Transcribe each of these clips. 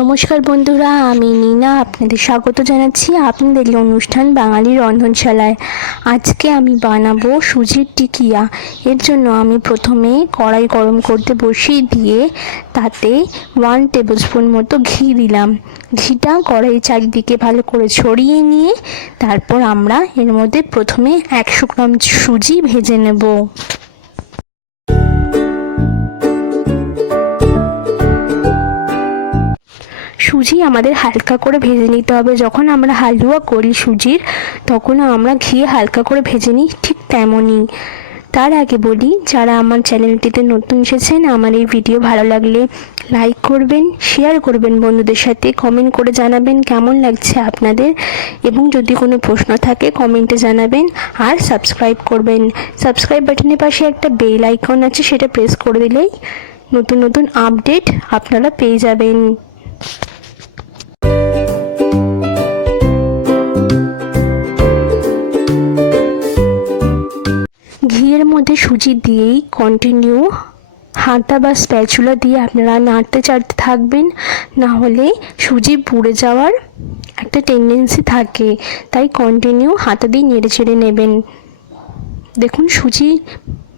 নমস্কার বন্ধুরা, আমি নীনা আপনাদের স্বাগত জানাচ্ছি আপনাদের অনুষ্ঠান বাঙালি রন্ধনশালায়। আজকে আমি বানাবো সুজির টিকিয়া। এর জন্য আমি প্রথমে কড়াই গরম করতে বসিয়ে দিয়ে তাতে 1 টেবিল স্পুন মতো ঘি দিলাম। ঘিটা কড়াইয়ের চারিদিকে ভালো করে ছড়িয়ে নিয়ে তারপর আমরা এর মধ্যে প্রথমে 100 গ্রাম সুজি ভেজে নেব। সুজি আমাদের হালকা করে ভেজে নিতে হবে। যখন আমরা হালুয়া করি সুজির, তখন আমরা ঘি হালকা করে ভেজে নিই, ঠিক তেমনই। তার আগে বলি, যারা আমার চ্যানেলটিতে নতুন এসেছেন, আমার এই ভিডিও ভালো লাগলে লাইক করবেন, শেয়ার করবেন বন্ধুদের সাথে, কমেন্ট করে জানাবেন কেমন লাগছে আপনাদের, এবং যদি কোনো প্রশ্ন থাকে কমেন্টে জানাবেন। আর সাবস্ক্রাইব করবেন। সাবস্ক্রাইব বাটনের পাশে একটা বেল আইকন আছে, সেটা প্রেস করে দিলেই নতুন নতুন আপডেট আপনারা পেয়ে যাবেন। ঘিয়ের মধ্যে সুজি দিয়েই কন্টিনিউ হাতা বা স্প্যাচুলা দিয়ে আপনারা নাড়তে চাড়তে থাকবেন, না হলে সুজি পুড়ে যাওয়ার একটা টেন্ডেন্সি থাকে, তাই কন্টিনিউ হাতা দিয়ে নেড়ে চেড়ে নেবেন। দেখুন সুজি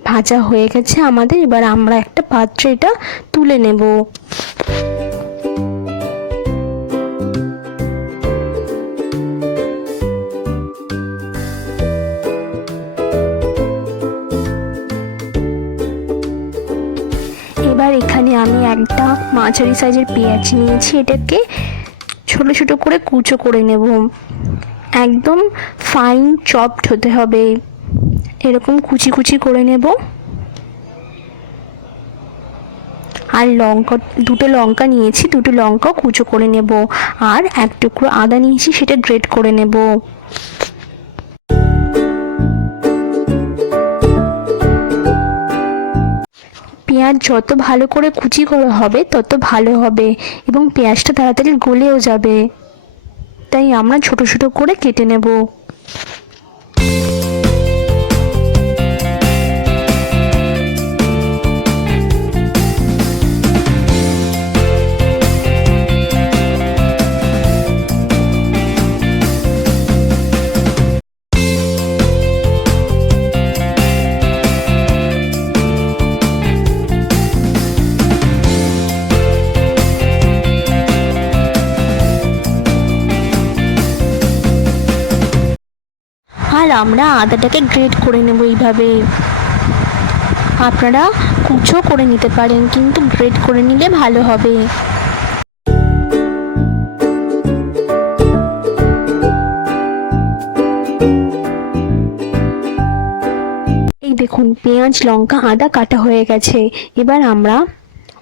ভাজা হয়ে গেছে আমাদের। এবার আমরা একটা পাত্রে এটা তুলে নেব। এবার এখানে আমি একটা মাঝারি সাইজের পেঁয়াজ নিয়েছি, এটাকে ছোট ছোট করে কুচো করে নেব। একদম ফাইন চপড হতে হবে, এরকম কুচি কুচি করে নেব। আর দুটো লঙ্কা নিয়েছি, দুটো লঙ্কা কুচো করে নেব। আর এক টুকরো আদা নিয়েছি, সেটা গ্রেট করে নেব। পেঁয়াজ যত ভালো করে কুচি করা হবে তত ভালো হবে, এবং পেঁয়াজটা তাড়াতাড়ি গলেও যাবে, তাই আমরা ছোট ছোট করে কেটে নেব। আর আমরা আদাটাকে গ্রেট করে নেব এইভাবে। আপনারা কুচো করে নিতে পারেন, কিন্তু গ্রেট করে নিলে ভালো হবে। এই দেখুন, পেঁয়াজ লঙ্কা আদা কাটা হয়ে গেছে। এবার আমরা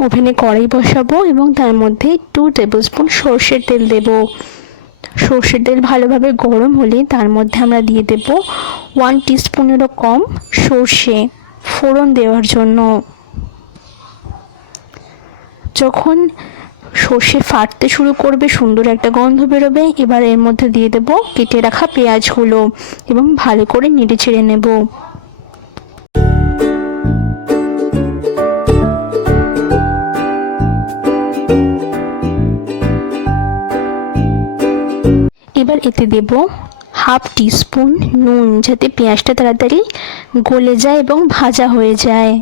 ওভেনে কড়াই বসাবো এবং তার মধ্যে 2 টেবিল স্পুন সর্ষের তেল দেব। সর্ষের তেল ভালোভাবে গরম হলে তার মধ্যে আমরা দিয়ে দেব 1 টিস্পুনেরও কম সর্ষে ফোড়ন দেওয়ার জন্য। যখন সর্ষে ফাটতে শুরু করবে, সুন্দর একটা গন্ধ বেরোবে, এবার এর মধ্যে দিয়ে দেব কেটে রাখা পেঁয়াজগুলো এবং ভালো করে নেড়ে চেড়ে নেব। এবার এতে দেব 1/2 টিস্পুন নুন, যাতে পেঁয়াজটা তাড়াতাড়ি গলে যায় এবং ভাজা হয়ে যায়।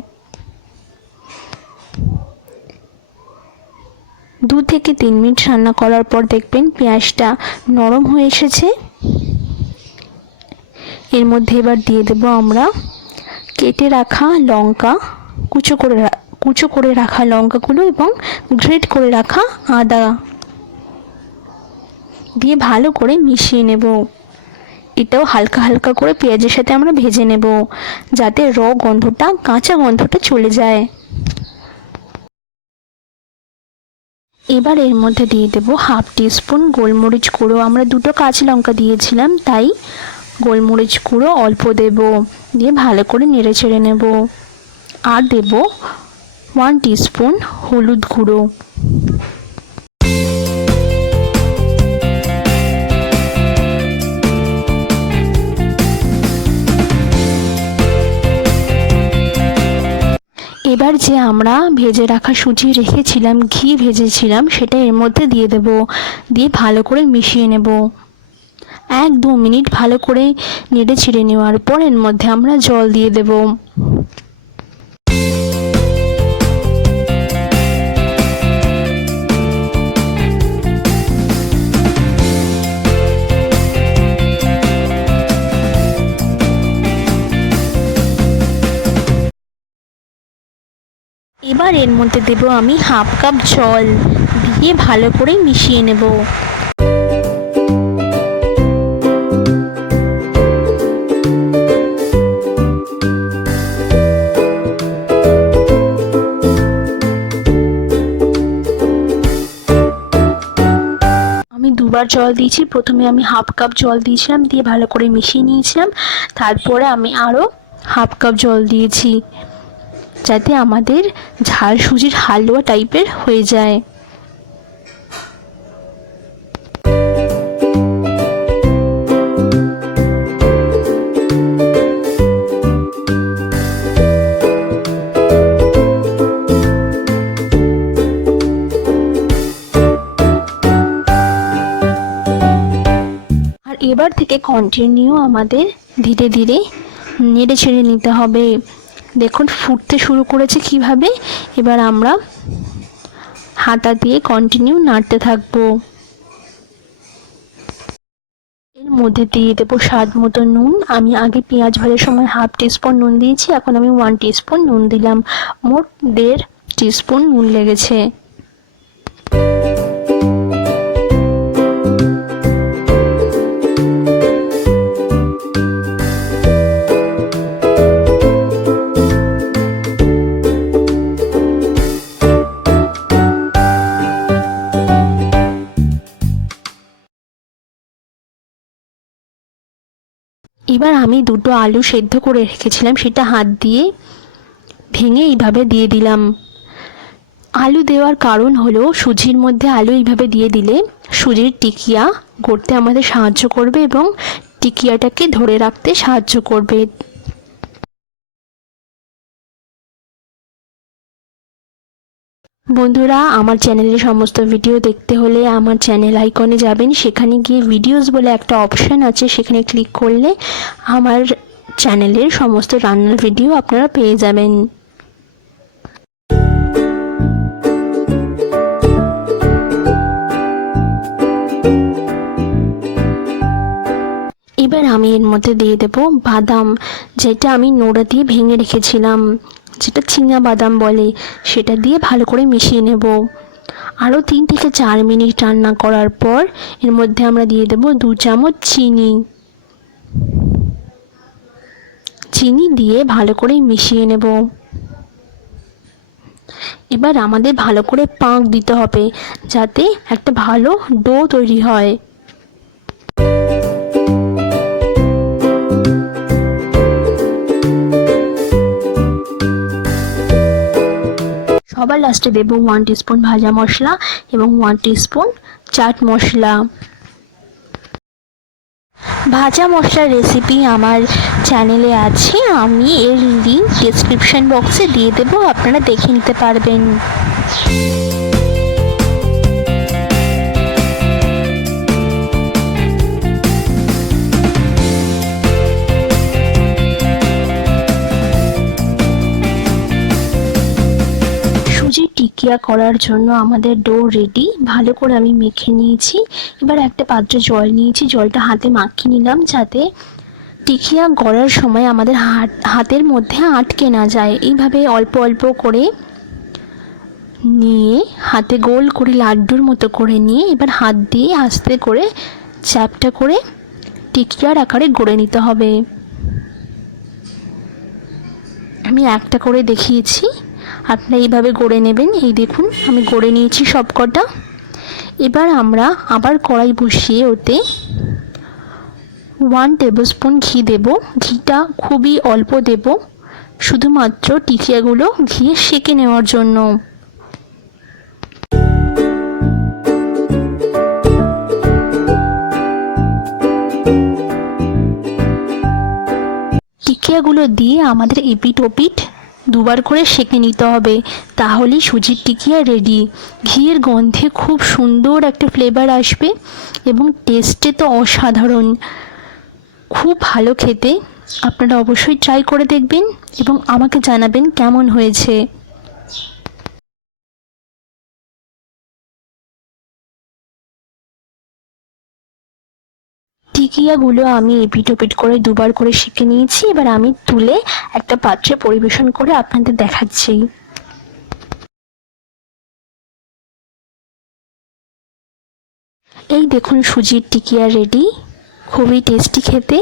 2 থেকে 3 মিনিট রান্না করার পর দেখবেন পেঁয়াজটা নরম হয়ে এসেছে। এর মধ্যে এবার দিয়ে দেব আমরা কেটে রাখা লঙ্কা, কুচো করে রাখা লঙ্কাগুলো এবং গ্রেট করে রাখা আদা দিয়ে ভালো করে মিশিয়ে নেব। এটাও হালকা হালকা করে পেঁয়াজের সাথে আমরা ভেজে নেব, যাতে কাঁচা গন্ধটা চলে যায়। এবার এর মধ্যে দিয়ে দেব 1/2 টিস্পুন গোলমরিচ গুঁড়ো। আমরা 2টো কাঁচা লঙ্কা দিয়েছিলাম, তাই গোলমরিচ গুঁড়ো অল্প দেব, দিয়ে ভালো করে নেড়ে চেড়ে নেব। আর দেব 1 টিস্পুন হলুদ গুঁড়ো। এবার যে আমরা ভেজে রাখা সুজি রেখেছিলাম, ঘি ভেজেছিলাম, সেটা এর মধ্যে দিয়ে দেব। দিয়ে ভালো করে মিশিয়ে নেব। 1-2 মিনিট ভালো করে নেড়ে ছেড়ে নেওয়ার পর এর মধ্যে আমরা জল দিয়ে দেব। এবার এর মধ্যে দেব আমি 1/2 কাপ জল, দিয়ে ভালো করে মিশিয়ে নেব। আমি দুবার জল দিয়েছি, প্রথমে আমি 1/2 কাপ জল দিয়েছিলাম, দিয়ে ভালো করে মিশিয়ে নিয়েছিলাম। তারপরে আমি আরও 1/2 কাপ জল দিয়েছি, যাতে আমাদের ঝাল সুজির হালুয়া টাইপের হয়ে যায়। আর এবার থেকে কন্টিনিউ আমাদের ধীরে ধীরে নেড়ে ছেড়ে নিতে হবে। দেখুন ফুটতে শুরু করেছে কিভাবে। এবার আমরা হাতা দিয়ে কন্টিনিউ নাড়তে থাকবো। এর মধ্যে দিয়ে দেবো স্বাদ মতো নুন। আমি আগে পেঁয়াজ ভাজার সময় 1/2 টিস্পুন নুন দিয়েছি, এখন আমি 1 টিস্পুন নুন দিলাম। মোট 1.5 টিস্পুন নুন লেগেছে। এবার আমি 2টো আলু সেদ্ধ করে রেখেছিলাম, সেটা হাত দিয়ে ভেঙে এইভাবে দিয়ে দিলাম। আলু দেওয়ার কারণ হলো সুজির মধ্যে আলু এইভাবে দিয়ে দিলে সুজির টিকিয়া গড়তে আমাদের সাহায্য করবে এবং টিকিয়াটাকে ধরে রাখতে সাহায্য করবে। বন্ধুরা, আমার চ্যানেলের সমস্ত ভিডিও দেখতে হলে আমার চ্যানেল আইকনে যাবেন, সেখানে গিয়ে ভিডিওস বলে একটা অপশান আছে, সেখানে ক্লিক করলে আমার চ্যানেলের সমস্ত রান্নার ভিডিও আপনারা পেয়ে যাবেন। এবার আমি এর মধ্যে দিয়ে দেব বাদাম, যেটা আমি নোড়া দিয়ে ভেঙে রেখেছিলাম, যেটা চিনা বাদাম বলে, সেটা দিয়ে ভালো করে মিশিয়ে নেব। আরও 3 থেকে 4 মিনিট রান্না করার পর এর মধ্যে আমরা দিয়ে দেব 2 চামচ চিনি। চিনি দিয়ে ভালো করে মিশিয়ে নেব। এবার আমাদের ভালো করে পাক দিতে হবে, যাতে একটা ভালো ডো তৈরি হয়। সবার লাস্টে দেব 1 টিস্পুন ভাজা মশলা এবং 1 টিস্পুন চাট মশলা। ভাজা মশলার রেসিপি আমার চ্যানেলে আছে, আমি এর লিঙ্ক ডেসক্রিপশন বক্সে দিয়ে দেবো, আপনারা দেখে নিতে পারবেন। টিকিয়া করার জন্য আমাদের ডো রেডি। ভালো করে আমি মেখে নিয়েছি। এবার একটা পাত্রে জল নিয়েছি, জলটা হাতে মাখিয়ে নিলাম, যাতে টিকিয়া গড়ার সময় আমাদের হাতের মধ্যে আটকে না যায়। এইভাবে অল্প অল্প করে নিয়ে হাতে গোল করে লাড্ডুর মতো করে নিয়ে এবার হাত দিয়ে আস্তে করে চ্যাপটা করে টিকিয়ার আকারে গড়ে নিতে হবে। আমি একটা করে দেখিয়েছি, আপনারা এইভাবে গড়ে নেবেন। এই দেখুন আমি গড়ে নিয়েছি সবকটা। এবার আমরা আবার কড়াই বসিয়ে ওতে 1 টেবিলস্পুন ঘি দেব। ঘিটা খুবই অল্প দেব, শুধুমাত্র টিকিয়াগুলো ঘিয়ে সেঁকে নেওয়ার জন্য। টিকিয়াগুলো দিয়ে আমাদের এপিট ওপিট দুবার করে সেঁকে নিতে হবে, তাহলেই সুজির টিকিয়া রেডি। ঘিয়ের গন্ধে খুব সুন্দর একটা ফ্লেভার আসবে এবং টেস্টে তো অসাধারণ, খুব ভালো খেতে। আপনারা অবশ্যই ট্রাই করে দেখবেন এবং আমাকে জানাবেন কেমন হয়েছে। টিকিয়াগুলো আমি এপিট ওপিট করে দুবার করে সেঁকে নিয়েছি। এবার আমি তুলে একটা পাত্রে পরিবেশন করে আপনাদের দেখাচ্ছি। এই দেখুন সুজির টিকিয়া রেডি, খুবই টেস্টি খেতে।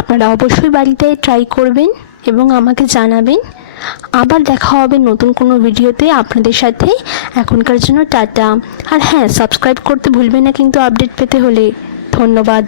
আপনারা অবশ্যই বাড়িতে ট্রাই করবেন এবং আমাকে জানাবেন। আবার দেখা হবে নতুন কোনো ভিডিওতে আপনাদের সাথে। এখনকার জন্য টাটা। আর হ্যাঁ, সাবস্ক্রাইব করতে ভুলবেন না কিন্তু আপডেট পেতে হলে। ধন্যবাদ।